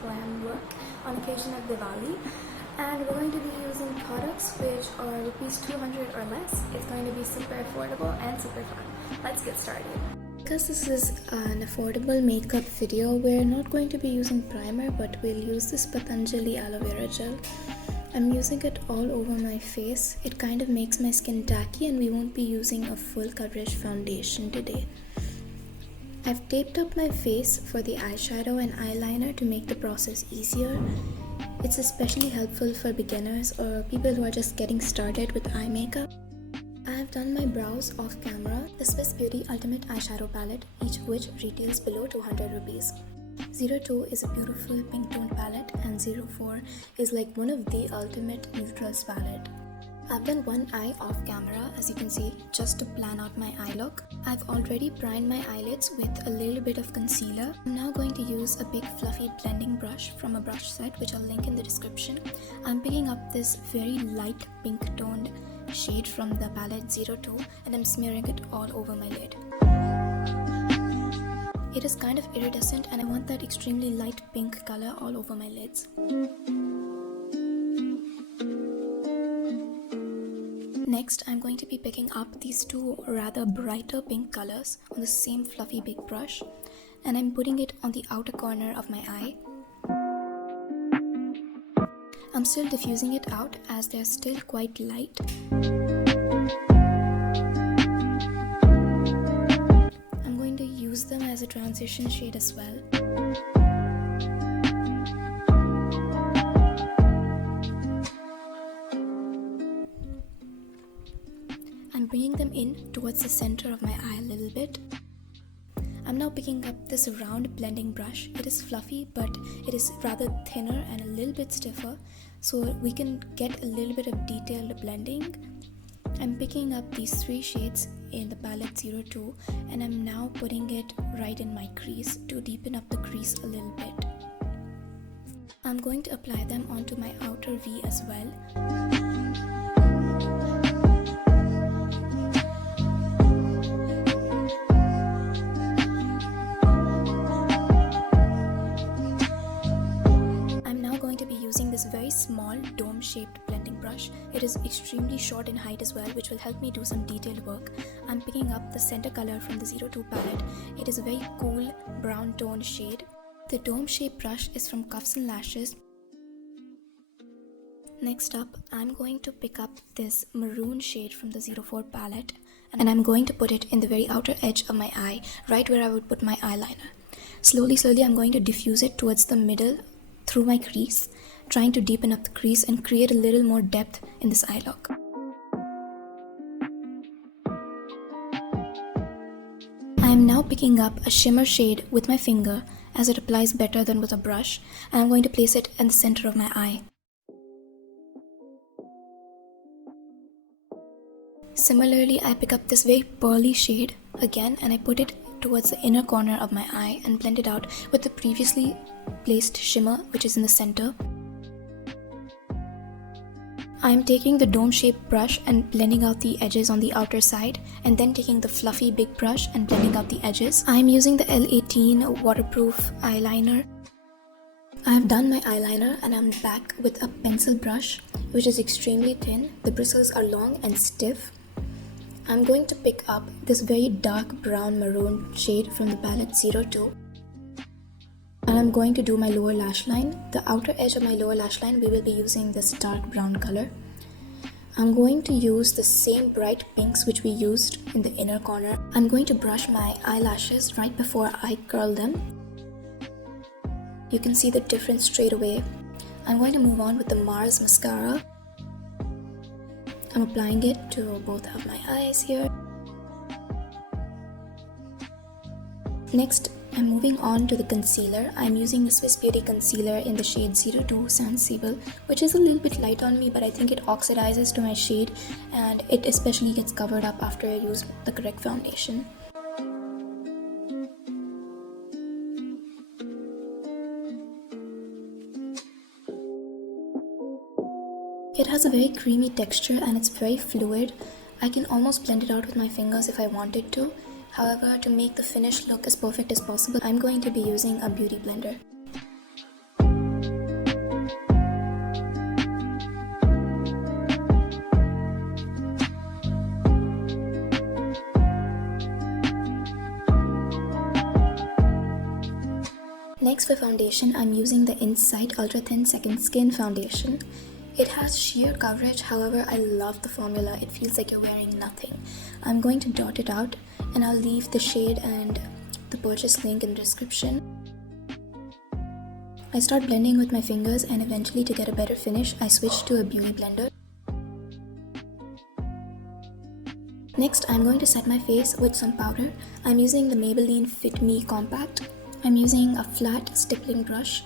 glam look on occasion of Diwali. And we're going to be using products which are rupees 200 or less. It's going to be super affordable and super fun. Let's get started. Because this is an affordable makeup video, we're not going to be using primer, but we'll use this Patanjali aloe vera gel. I'm using it all over my face. It kind of makes my skin tacky, and we won't be using a full coverage foundation today. I've taped up my face for the eyeshadow and eyeliner to make the process easier. It's especially helpful for beginners or people who are just getting started with eye makeup. I have done my brows off camera. The Swiss Beauty Ultimate Eyeshadow Palette, each of which retails below 200 rupees. 02 is a beautiful pink tone palette, and 04 is like one of the ultimate neutrals palette. I've done one eye off camera, as you can see, just to plan out my eye look. I've already primed my eyelids with a little bit of concealer. I'm now going to use a big fluffy blending brush from a brush set, which I'll link in the description. I'm picking up this very light pink toned shade from the palette 02, and I'm smearing it all over my lid. It is kind of iridescent, and I want that extremely light pink color all over my lids. Next, I'm going to be picking up these two rather brighter pink colors on the same fluffy big brush, and I'm putting it on the outer corner of my eye. I'm still diffusing it out as they're still quite light. I'm going to use them as a transition shade as well. I'm bringing them in towards the center of my eye a little bit. I'm now picking up this round blending brush. It is fluffy, but it is rather thinner and a little bit stiffer, so we can get a little bit of detailed blending. I'm picking up these three shades in the palette 02, and I'm now putting it right in my crease to deepen up the crease a little bit. I'm going to apply them onto my outer V as well. This very small dome-shaped blending brush. It is extremely short in height as well, which will help me do some detailed work. I'm picking up the center color from the 02 palette. It is a very cool brown tone shade. The dome-shaped brush is from Cuffs and Lashes. Next up, I'm going to pick up this maroon shade from the 04 palette, and I'm going to put it in the very outer edge of my eye, right where I would put my eyeliner. Slowly, I'm going to diffuse it towards the middle through my crease, trying to deepen up the crease and create a little more depth in this eye look. I am now picking up a shimmer shade with my finger, as it applies better than with a brush, and I'm going to place it in the center of my eye. Similarly, I pick up this very pearly shade again, and I put it towards the inner corner of my eye and blend it out with the previously placed shimmer, which is in the center. I am taking the dome-shaped brush and blending out the edges on the outer side, and then taking the fluffy big brush and blending out the edges. I am using the L18 waterproof eyeliner. I have done my eyeliner, and I'm back with a pencil brush, which is extremely thin. The bristles are long and stiff. I'm going to pick up this very dark brown maroon shade from the palette 02. And I'm going to do my lower lash line. The outer edge of my lower lash line, we will be using this dark brown color. I'm going to use the same bright pinks which we used in the inner corner. I'm going to brush my eyelashes right before I curl them. You can see the difference straight away. I'm going to move on with the Mars mascara. I'm applying it to both of my eyes here. Next, I'm moving on to the concealer. I'm using the Swiss Beauty concealer in the shade 02 Sensible, which is a little bit light on me, but I think it oxidizes to my shade, and it especially gets covered up after I use the correct foundation. It has a very creamy texture and it's very fluid. I can almost blend it out with my fingers if I wanted to. However, to make the finished look as perfect as possible, I'm going to be using a beauty blender. Next for foundation, I'm using the Insight Ultra Thin Second Skin Foundation. It has sheer coverage, however, I love the formula. It feels like you're wearing nothing. I'm going to dot it out and I'll leave the shade and the purchase link in the description. I start blending with my fingers and eventually to get a better finish, I switch to a beauty blender. Next, I'm going to set my face with some powder. I'm using the Maybelline Fit Me Compact. I'm using a flat stippling brush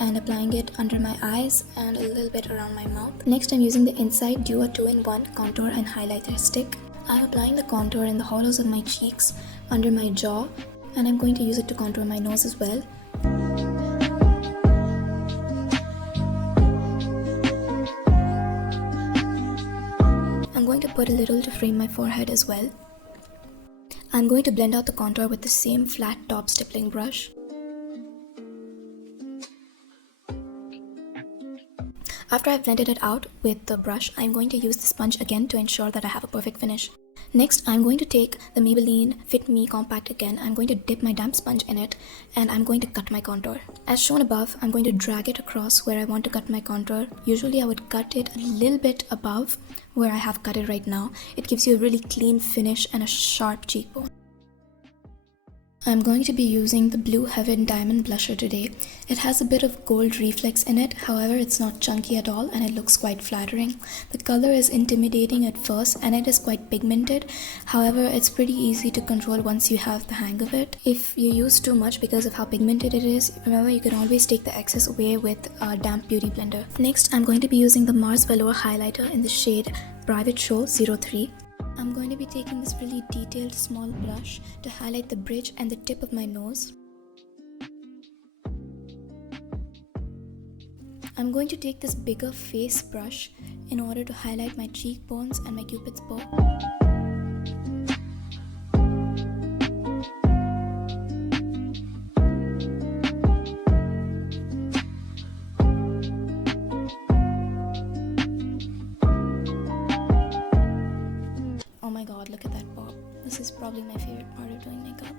and applying it under my eyes and a little bit around my mouth. Next, I'm using the Insight Duo 2-in-1 Contour and Highlighter Stick. I'm applying the contour in the hollows of my cheeks, under my jaw, and I'm going to use it to contour my nose as well. I'm going to put a little to frame my forehead as well. I'm going to blend out the contour with the same flat top stippling brush. After I've blended it out with the brush, I'm going to use the sponge again to ensure that I have a perfect finish. Next, I'm going to take the Maybelline Fit Me Compact again. I'm going to dip my damp sponge in it and I'm going to cut my contour. As shown above, I'm going to drag it across where I want to cut my contour. Usually I would cut it a little bit above where I have cut it right now. It gives you a really clean finish and a sharp cheekbone. I'm going to be using the Blue Heaven Diamond Blusher today. It has a bit of gold reflex in it, however it's not chunky at all and it looks quite flattering. The color is intimidating at first and it is quite pigmented, however it's pretty easy to control once you have the hang of it. If you use too much because of how pigmented it is, remember you can always take the excess away with a damp beauty blender. Next, I'm going to be using the Mars Velour Highlighter in the shade Private Show 03. I'm going to be taking this really detailed small brush to highlight the bridge and the tip of my nose. I'm going to take this bigger face brush in order to highlight my cheekbones and my cupid's bow. Oh my god, look at that pop. This is probably my favorite part of doing makeup.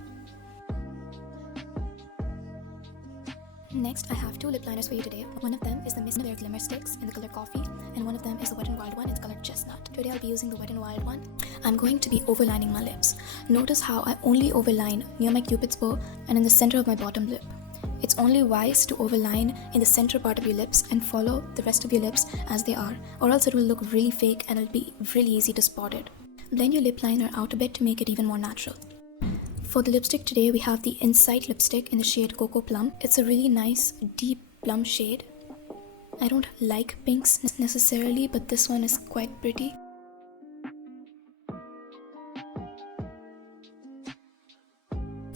Next, I have two lip liners for you today. One of them is the Miss Wear Glimmer Sticks in the color Coffee, and one of them is the Wet n Wild one in the color Chestnut. Today I'll be using the Wet n Wild one. I'm going to be overlining my lips. Notice how I only overline near my cupid's bow and in the center of my bottom lip. It's only wise to overline in the center part of your lips and follow the rest of your lips as they are, or else it will look really fake and it'll be really easy to spot it. Blend your lip liner out a bit to make it even more natural. For the lipstick today, we have the Insight lipstick in the shade Cocoa Plum. It's a really nice, deep plum shade. I don't like pinks necessarily, but this one is quite pretty.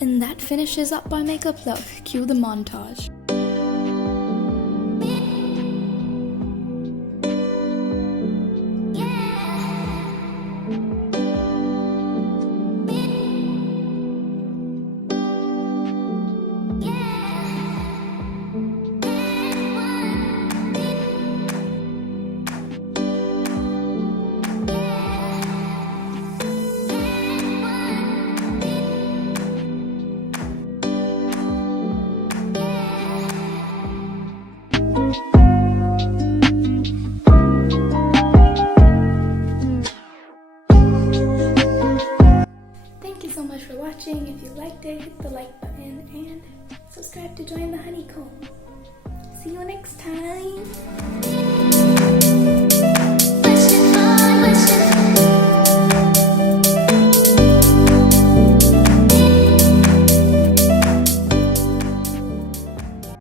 And that finishes up our makeup look. Cue the montage. Thank you so much for watching. If you liked it, hit the like button and subscribe to join the honeycomb. See you next time.